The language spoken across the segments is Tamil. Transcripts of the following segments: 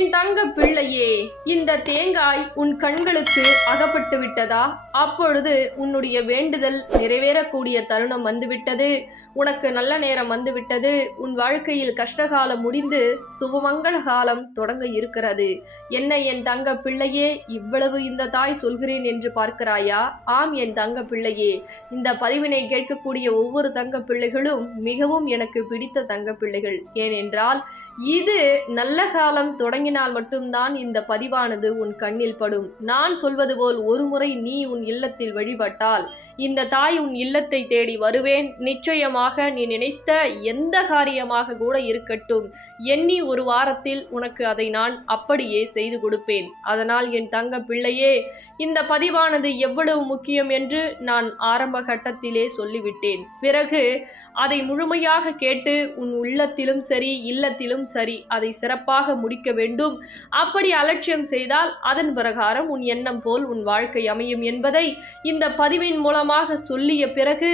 என் தங்க பிள்ளையே, இந்த தேங்காய் உன் கண்களுக்கு அகப்பட்டு விட்டதா? அப்பொழுது உன்னுடைய வேண்டுதல் நிறைவேறக்கூடிய தருணம் வந்துவிட்டது. உனக்கு நல்ல நேரம் வந்துவிட்டது. உன் வாழ்க்கையில் கஷ்டகாலம் முடிந்து சுபமங்கள காலம் தொடங்க இருக்கிறது. என்ன என் தங்க பிள்ளையே, இவ்வளவு இந்த தாய் சொல்கிறேன் என்று பார்க்கிறாயா? ஆம் என் தங்க பிள்ளையே, இந்த பதிவினை கேட்கக்கூடிய ஒவ்வொரு தங்க பிள்ளைகளும் மிகவும் எனக்கு பிடித்த தங்க பிள்ளைகள். ஏனென்றால் இது நல்ல காலம் தொடங்கினால் மட்டும்தான் இந்த பதிவானது உன் கண்ணில் படும். நான் சொல்வது போல் ஒரு முறை நீ உன் இல்லத்தில் வழிபட்டால் இந்த தாய் உன் இல்லத்தை தேடி வருவேன். நிச்சயமாக நீ நினைத்த எந்த காரியமாக கூட இருக்கட்டும், எண்ணி ஒரு வாரத்தில் உனக்கு அதை நான் அப்படியே செய்து கொடுப்பேன். அதனால் என் தங்க பிள்ளையே, இந்த பதிவானது எவ்வளவு முக்கியம் என்று நான் ஆரம்ப கட்டத்திலே சொல்லிவிட்டேன். பிறகு அதை முழுமையாக கேட்டு உன் உள்ளத்திலும் சரி இல்லத்திலும் சரி அதை சிறப்பாக முடிக்க வேண்டும். அப்படி அலட்சியம் செய்தால் அதன் பிரகாரம் உன் எண்ணம் போல் உன் வாழ்க்கை அமையும் என்பதை இந்த பதிவின் மூலமாக சொல்லிய பிறகு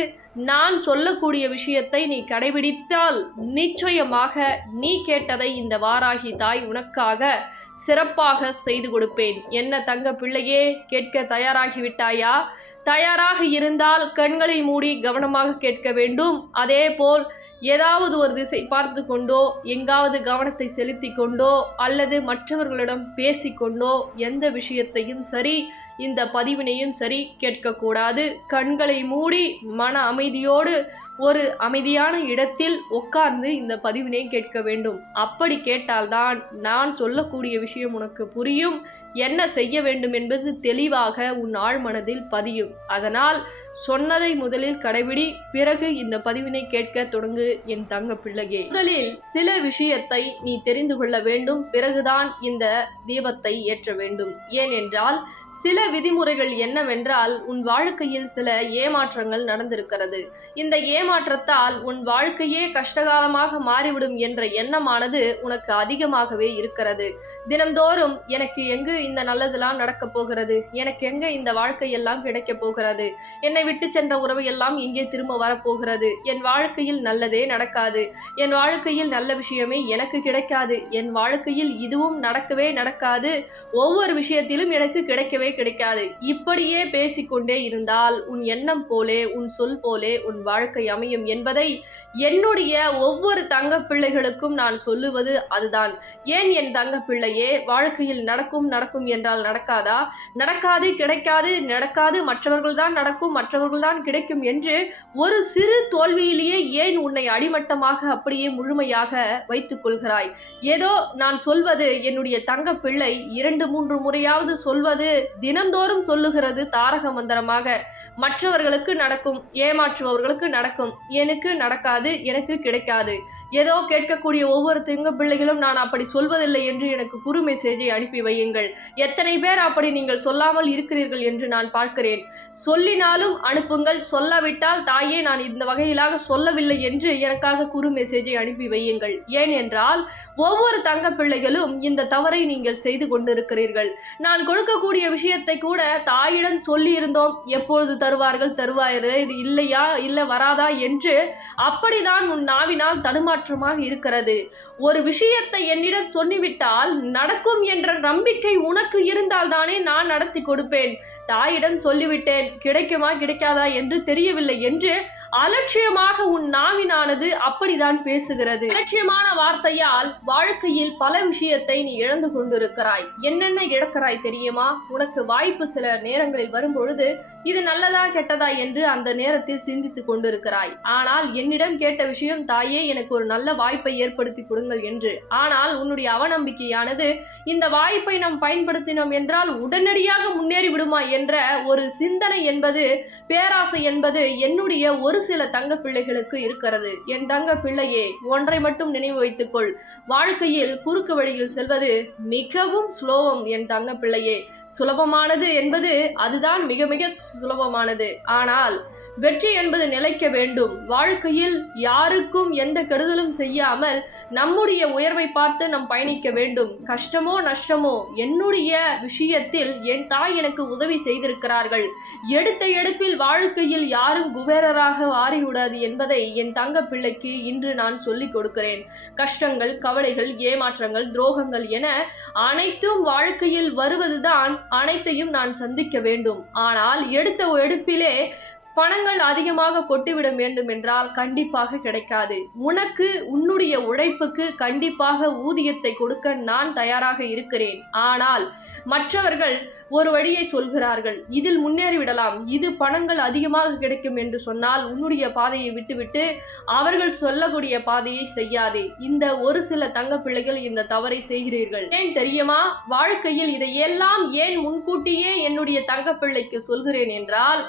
நான் சொல்லக்கூடிய விஷயத்தை நீ கடைபிடித்தால் நிச்சயமாக நீ கேட்டதை இந்த வாராகி தாய் உனக்காக சிறப்பாக செய்து கொடுப்பேன். என்ன தங்க பிள்ளையே, கேட்க தயாராகிவிட்டாயா? தயாராக இருந்தால் கண்களை மூடி கவனமாக கேட்க வேண்டும். அதே போல் ஏதாவது ஒரு திசை பார்த்து கொண்டோ, எங்காவது கவனத்தை செலுத்தி கொண்டோ, அல்லது மற்றவர்களிடம் பேசிக்கொண்டோ எந்த விஷயத்தையும் சரி, இந்த பதிவினையும் சரி கேட்கக்கூடாது. கண்களை மூடி மன அமைதியோடு ஒரு அமைதியான இடத்தில் உட்கார்ந்து இந்த பதிவினை கேட்க வேண்டும். அப்படி கேட்டால்தான் நான் சொல்லக்கூடிய விஷயம் உனக்கு புரியும். என்ன செய்ய வேண்டும் என்பது தெளிவாக உன் ஆழ்மனதில் பதியும். அதனால் சொன்னதை முதலில் கடைபிடி, பிறகு இந்த பதிவினை கேட்க தொடங்கு என் தங்க பிள்ளையே. முதலில் சில விஷயத்தை நீ தெரிந்து கொள்ள வேண்டும். பிறகுதான் இந்த தீபத்தை ஏற்ற வேண்டும். ஏனென்றால் சில விதிமுறைகள் என்னவென்றால், உன் வாழ்க்கையில் சில ஏமாற்றங்கள் நடந்திருக்கிறது. இந்த ஏமாற்றத்தால் உன் வாழ்க்கையே கஷ்டகாலமாக மாறிவிடும் என்ற எண்ணமானது உனக்கு அதிகமாகவே இருக்கிறது. தினந்தோறும் எனக்கு எங்கு இந்த நல்லதெல்லாம் நடக்க போகிறது, எனக்கு எங்க இந்த வாழ்க்கையெல்லாம் கிடைக்க போகிறது, என்னை விட்டு சென்ற உறவு எல்லாம் இங்கே திரும்ப வரப்போகிறது, என் வாழ்க்கையில் நல்லதே நடக்காது, என் வாழ்க்கையில் நல்ல விஷயமே எனக்கு கிடைக்காது, என் வாழ்க்கையில் இதுவும் நடக்கவே நடக்காது, ஒவ்வொரு விஷயத்திலும் எனக்கு கிடைக்கவே கிடைக்காது, இப்படியே பேசிக்கொண்டே இருந்தால் உன் எண்ணம் போலே உன் சொல் போலே உன் வாழ்க்கை அமையும் என்பதை என்னுடைய ஒவ்வொரு தங்க பிள்ளைகளுக்கும் நான் சொல்லுவது அதுதான். ஏன் என் தங்க பிள்ளையே, வாழ்க்கையில் நடக்கும் நடக்கும் என்றால் நடக்காதா? நடக்காது, கிடைக்காது, நடக்காது, மற்றவர்கள் தான் நடக்கும், மற்றவர்கள் தான் கிடைக்கும் என்று ஒரு சிறு தோல்வியிலேயே ஏன் உன்னை அடிமட்டமாக அப்படியே முழுமையாக வைத்துக் கொள்கிறாய்? ஏதோ நான் சொல்வது என்னுடைய தங்க பிள்ளை 2-3 முறையாவது சொல்வது தினந்தோறும் சொல்லுகிறது தாரக மந்திரமாக. மற்றவர்களுக்கு நடக்கும், ஏமாற்றுபவர்களுக்கு நடக்கும், எனக்கு நடக்காது, எனக்கு கிடைக்காது. ஏதோ கேட்கக்கூடிய ஒவ்வொரு தங்க பிள்ளைகளும் நான் அப்படி சொல்வதில்லை என்று எனக்கு குறு மெசேஜை அனுப்பி வையுங்கள். எத்தனை பேர் அப்படி நீங்கள் சொல்லாமல் இருக்கிறீர்கள் என்று நான் பார்க்கிறேன். சொல்லினாலும் அனுப்புங்கள், சொல்லாவிட்டால் தாயே நான் இந்த வகையிலாக சொல்லவில்லை என்று எனக்காக குறு மெசேஜை அனுப்பி வையுங்கள். ஏனென்றால் ஒவ்வொரு தங்க பிள்ளைகளும் இந்த தவறை நீங்கள் செய்து கொண்டிருக்கிறீர்கள். நான் கொடுக்கக்கூடிய விஷயத்தை கூட தாயிடம் சொல்லி இருந்தோம், எப்பொழுது தருவார்கள், இது இல்லையா, இல்லை வராதா என்று அப்படிதான் உன் நாவினால் தடுமாற்றமாக இருக்கிறது. ஒரு விஷயத்தை என்னிடம் சொல்லிவிட்டால் நடக்கும் என்ற நம்பிக்கை உனக்கு இருந்தால் தானே நான் நடத்தி கொடுப்பேன். தாயிடம் சொல்லிவிட்டேன், கிடைக்குமா கிடைக்காதா என்று தெரியவில்லை என்று அலட்சியமாக உன் நாவினானது அப்படிதான் பேசுகிறது. அலட்சியமான வார்த்தையால் வாழ்க்கையில் பல விஷயத்தை நீ இழந்து கொண்டிருக்கிறாய். என்னென்ன இழக்கிறாய் தெரியுமா? உனக்கு வாய்ப்பு சில நேரங்களில் வரும்பொழுது இது நல்லதா கெட்டதா என்று அந்த நேரத்தில் சிந்தித்துக் கொண்டிருக்கிறாய். ஆனால் என்னிடம் கேட்ட விஷயம், தாயே எனக்கு ஒரு நல்ல வாய்ப்பை ஏற்படுத்தி கொடுங்கள் என்று. ஆனால் உன்னுடைய அவநம்பிக்கையானது இந்த வாய்ப்பை நாம் பயன்படுத்தினோம் என்றால் உடனடியாக முன்னேறி விடுமா என்ற ஒரு சிந்தனை என்பது, பேராசை என்பது என்னுடைய ஒரு சில தங்க பிள்ளைகளுக்கு இருக்கிறது. என் தங்க பிள்ளையே, ஒன்றை மட்டும் நினைவு வைத்துக்கொள், வாழ்க்கையில் குறுக்கு வழியில் செல்வது மிகவும் சுலபம். என் தங்க பிள்ளையே, சுலபமானது என்பது அதுதான் மிக மிக சுலபமானது. ஆனால் வெற்றி என்பது நிலைக்க வேண்டும். வாழ்க்கையில் யாருக்கும் எந்த கெடுதலும் செய்யாமல் நம்முடைய உயர்வை பார்த்து நாம் பயணிக்க வேண்டும். கஷ்டமோ நஷ்டமோ என்னுடைய விஷயத்தில் என் தாய் எனக்கு உதவி செய்திருக்கிறார்கள். எடுத்த எடுப்பில் வாழ்க்கையில் யாரும் குபேரராக வாரிவிடாது என்பதை என் தங்க பிள்ளைக்கு இன்று நான் சொல்லிக் கொடுக்கிறேன். கஷ்டங்கள், கவலைகள், ஏமாற்றங்கள், துரோகங்கள் என அனைத்தும் வாழ்க்கையில் வருவதுதான். அனைத்தையும் நான் சந்திக்க வேண்டும். ஆனால் எடுத்த எடுப்பிலே பணங்கள் அதிகமாக கொட்டிவிட வேண்டும் என்றால் கண்டிப்பாக கிடைக்காது. உனக்கு உன்னுடைய உழைப்புக்கு கண்டிப்பாக ஊதியத்தை கொடுக்க நான் தயாராக இருக்கிறேன். ஆனால் மற்றவர்கள் ஒரு வழியை சொல்கிறார்கள், இதில் முன்னேறிவிடலாம், இது பணங்கள் அதிகமாக கிடைக்கும் என்று சொன்னால் உன்னுடைய பாதையை விட்டுவிட்டு அவர்கள் சொல்லக்கூடிய பாதையை செய்யாதே. இந்த ஒரு சில தங்க பிள்ளைகள் இந்த தவறை செய்கிறீர்கள். ஏன் தெரியுமா? வாழ்க்கையில் இதையெல்லாம் ஏன் முன்கூட்டியே என்னுடைய தங்க பிள்ளைக்கு சொல்கிறேன் என்றால்,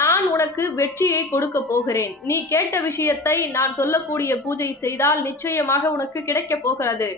நான் உனக்கு வெற்றியை கொடுக்க போகிறேன். நீ கேட்ட விஷயத்தை நான் சொல்லக்கூடிய பூஜை செய்தால் நிச்சயமாக உனக்கு கிடைக்க போகிறது.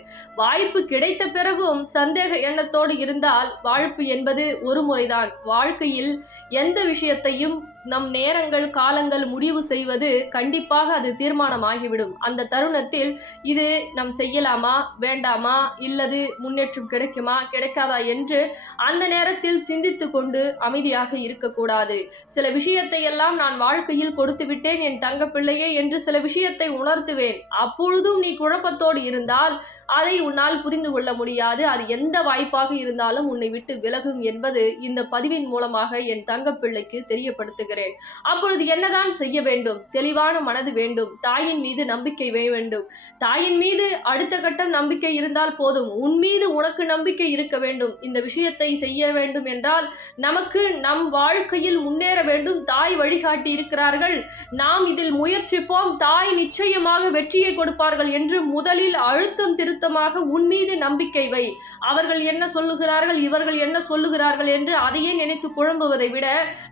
வாய்ப்பு கிடைத்த பிறகும் சந்தேக எண்ணத்தோடு இருந்தால் வாழ்ப்பு என்பது ஒரு முறைதான். வாழ்க்கையில் எந்த விஷயத்தையும் நம் நேரங்கள், காலங்கள் முடிவு செய்வது கண்டிப்பாக அது தீர்மானமாகிவிடும். அந்த தருணத்தில் இது நாம் செய்யலாமா வேண்டாமா, இல்லது முன்னேற்றம் கிடைக்குமா கிடைக்காதா என்று அந்த நேரத்தில் சிந்தித்து கொண்டு அமைதியாக இருக்கக்கூடாது. சில விஷயத்தை எல்லாம் நான் வாழ்க்கையில் கொடுத்து விட்டேன் என் தங்க பிள்ளையே என்று சில விஷயத்தை உணர்த்துவேன். அப்பொழுதும் நீ குழப்பத்தோடு இருந்தால் அதை உன்னால் புரிந்து கொள்ள முடியாது. அது எந்த வாய்ப்பாக இருந்தாலும் உன்னை விட்டு விலகும் என்பது இந்த பதிவின் மூலமாக என் தங்க பிள்ளைக்கு தெரியப்படுத்துகிறேன். அப்பொழுது என்னதான் செய்ய வேண்டும்? தெளிவான மனது வேண்டும். தாயின் மீது நம்பிக்கை வேண்டும். தாயின் மீது அடுத்த கட்டம் நம்பிக்கை இருந்தால் போதும். உன் மீது உனக்கு நம்பிக்கை இருக்க வேண்டும். இந்த விஷயத்தை செய்ய வேண்டும் என்றால் நமக்கு நம் வாழ்க்கையில் முன்னேற வேண்டும். தாய் வழிகாட்டி இருக்கிறார்கள், நாம் இதில் முயற்சிப்போம், தாய் நிச்சயமாக வெற்றியை கொடுப்பார்கள் என்று முதலில் அழுத்தம் திருத்தமாக உன் மீது நம்பிக்கை வை. அவர்கள் என்ன சொல்லுகிறார்கள், இவர்கள் என்ன சொல்லுகிறார்கள் என்று அதையே நினைத்து குழம்புவதை விட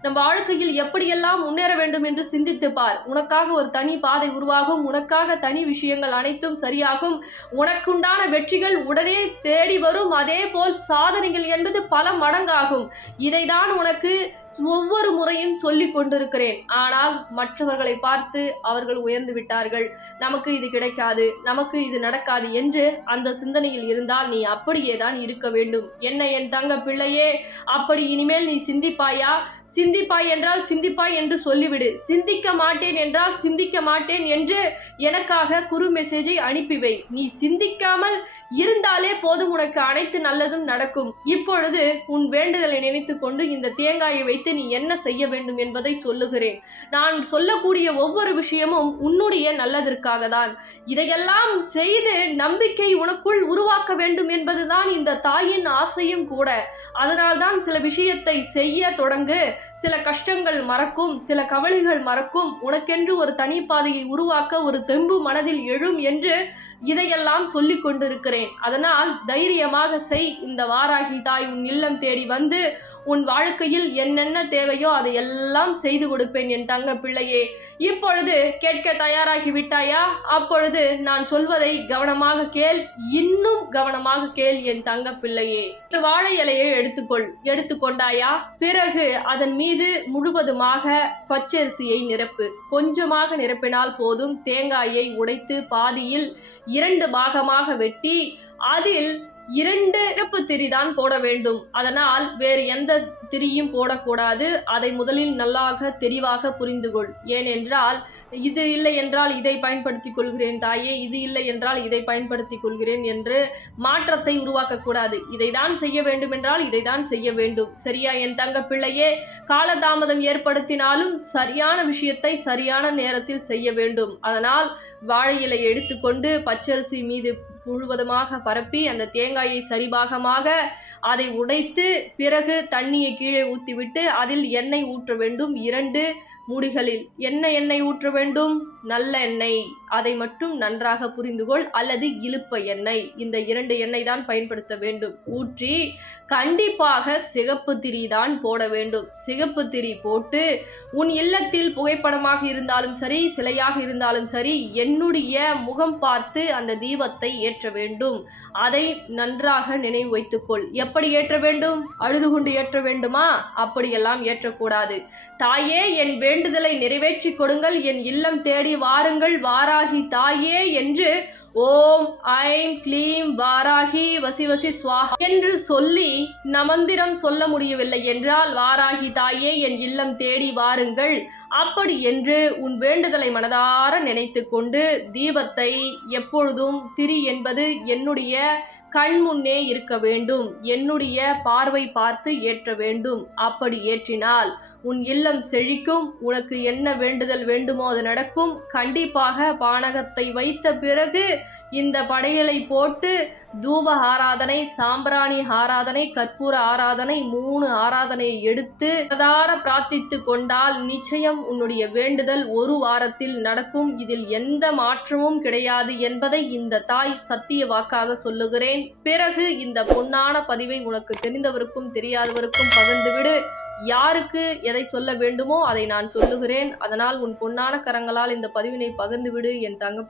நம் வாழ்க்கையில் எப்படியெல்லாம் முன்னேற வேண்டும் என்று சிந்தித்து பார். உனக்காக ஒரு தனி பாதை உருவாகும். உனக்காக தனி விஷயங்கள் அனைத்தும் சரியாகும். உனக்குண்டான வெற்றிகள் உடனே தேடி வரும். அதே போல் சாதனைகள் என்பது பல மடங்காகும். இதைதான் உனக்கு ஒவ்வொரு முறையும் சொல்லிக் கொண்டிருக்கிறேன். ஆனால் மற்றவர்களை பார்த்து அவர்கள் உயர்ந்து விட்டார்கள், நமக்கு இது கிடைக்காது, நமக்கு இது நடக்காது என்று அந்த சிந்தனையில் இருந்தால் நீ அப்படியே தான் இருக்க வேண்டும். என்ன என் தங்க பிள்ளையே, அப்படி இனிமேல் நீ சிந்திப்பாயா? சிந்திப்பாய் என்றால் சிந்திப்பாய் என்று சொல்லிவிடு. சிந்திக்க மாட்டேன் என்றால் சிந்திக்க மாட்டேன் என்று எனக்காக குறு மெசேஜை அனுப்பிவை. நீ சிந்திக்காமல் இருந்தாலே போதும், உனக்கு அனைத்து நல்லதும் நடக்கும். இப்பொழுது உன் வேண்டுதலை நினைத்து கொண்டு இந்த தேங்காயை வைத்து நீ என்ன செய்ய வேண்டும் என்பதை சொல்லுகிறேன். நான் சொல்லக்கூடிய ஒவ்வொரு விஷயமும் உன்னுடைய நல்லதற்காக தான். இதையெல்லாம் செய்து நம்பிக்கை உனக்குள் உருவாக்க வேண்டும் என்பதுதான் இந்த தாயின் ஆசையும் கூட. அதனால்தான் சில விஷயத்தை செய்ய தொடங்கு. சில கஷ்டங்கள் மறக்கும், சில கவலைகள் மறக்கும். உனக்கென்று ஒரு தனி பாதையை உருவாக்க ஒரு தெம்பு மனதில் எழும் என்று இதையெல்லாம் சொல்லிக் கொண்டிருக்கிறேன். அதனால் தைரியமாக செய். இந்த வாராகி தாய் உன் இல்லம் தேடி வந்து உன் வாழ்க்கையில் என்னென்ன தேவையோ அதை எல்லாம் செய்து கொடுப்பேன் என் தங்க பிள்ளையே. இப்பொழுது கேட்க தயாராகி விட்டாயா? அப்பொழுது நான் சொல்வதை கவனமாக கேள், இன்னும் கவனமாக கேள் என் தங்க பிள்ளையே. வாழை இலையை எடுத்துக்கொண்டாயா? பிறகு அதன் மீது முழுவதுமாக பச்சரிசியை நிரப்பு. கொஞ்சமாக நிரப்பினால் போதும். தேங்காயை உடைத்து பாதியில் 2 பாகமாக வெட்டி அதில் 2 சிகப்பு திரி தான் போட வேண்டும். அதனால் வேறு எந்த திரியும் போடக்கூடாது. அதை முதலில் நல்லாக தெளிவாக புரிந்து கொள். ஏனென்றால் இது இல்லை என்றால் இதை பயன்படுத்திக் கொள்கிறேன் தாயே, இது இல்லை என்றால் இதை பயன்படுத்திக் கொள்கிறேன் என்று மாற்றத்தை உருவாக்கக்கூடாது. இதை தான் செய்ய வேண்டும் என்றால் இதை தான் செய்ய வேண்டும். சரியா என் தங்க பிள்ளையே? காலதாமதம் ஏற்படுத்தினாலும் சரியான விஷயத்தை சரியான நேரத்தில் செய்ய வேண்டும். அதனால் வாழை இலை எடுத்துக்கொண்டு பச்சரிசி மீது முழுவதுமாக பரப்பி அந்த தேங்காயை சரிபாகமாக அதை உடைத்து பிறகு தண்ணியை கீழே ஊற்றிவிட்டு அதில் எண்ணெய் ஊற்ற வேண்டும். 2 மூடிகளில் என்ன எண்ணெய் ஊற்ற வேண்டும்? நல்ல எண்ணெய். அதை மட்டும் நன்றாக புரிந்துகொள். அல்லது இழுப்ப எண்ணெய். இந்த 2 எண்ணெய் தான் பயன்படுத்த வேண்டும். ஊற்றி கண்டிப்பாக சிகப்பு திரி தான் போட வேண்டும். சிகப்பு திரி போட்டு உன் இல்லத்தில் புகைப்படமாக இருந்தாலும் சரி, சிலையாக இருந்தாலும் சரி, என்னுடைய முகம் பார்த்து அந்த தீபத்தை ஏற்ற வேண்டும். அதை நன்றாக நினைவு வைத்துக்கொள். எப்படி ஏற்ற வேண்டும்? அழுது கொண்டு ஏற்ற வேண்டுமா? அப்படியெல்லாம் ஏற்றக்கூடாது. தாயே, என் வேண்டுதலை நிறைவேற்றி கொடுங்கள், என் இல்லம் தேடி வாருங்கள் வாராகி தாயே என்று ஓம் ஐம் க்ளீம் வாராகி வசி வசி ஸ்வாஹா என்று சொல்லி மந்திரம் சொல்ல முடியவில்லை என்றால், வாராகி தாயே என் இல்லம் தேடி வாருங்கள், அப்படி என்று உன் வேண்டுதலை மனதார நினைத்து கொண்டு தீபத்தை எப்பொழுதும் திரி என்பது என்னுடைய கண் முன்னே இருக்க வேண்டும், என்னுடைய பார்வை பார்த்து ஏற்ற வேண்டும். அப்படி ஏற்றினால் உன் இல்லம் செழிக்கும். உனக்கு என்ன வேண்டுதல் வேண்டுமோ அது நடக்கும். கண்டிப்பாக பானகத்தை வைத்த பிறகு இந்த படையலை போட்டு தூப ஆராதனை, சாம்பிராணி ஆராதனை, கற்பூர ஆராதனை, 3 ஆராதனையை எடுத்து மனதார பிரார்த்தித்து கொண்டால் நிச்சயம் உன்னுடைய வேண்டுதல் ஒரு வாரத்தில் நடக்கும். இதில் எந்த மாற்றமும் கிடையாது என்பதை இந்த தாய் சத்திய வாக்காக சொல்லுகிறேன். பிறகு இந்த பொன்னான பதிவை உனக்கு தெரிந்தவருக்கும் தெரியாதவருக்கும் பகிர்ந்துவிடு. யாருக்கு எதை சொல்ல வேண்டுமோ அதை நான் சொல்லுகிறேன். அதனால் உன் பொன்னான கரங்களால் இந்த பதிவினை பகிர்ந்துவிடு என் தங்க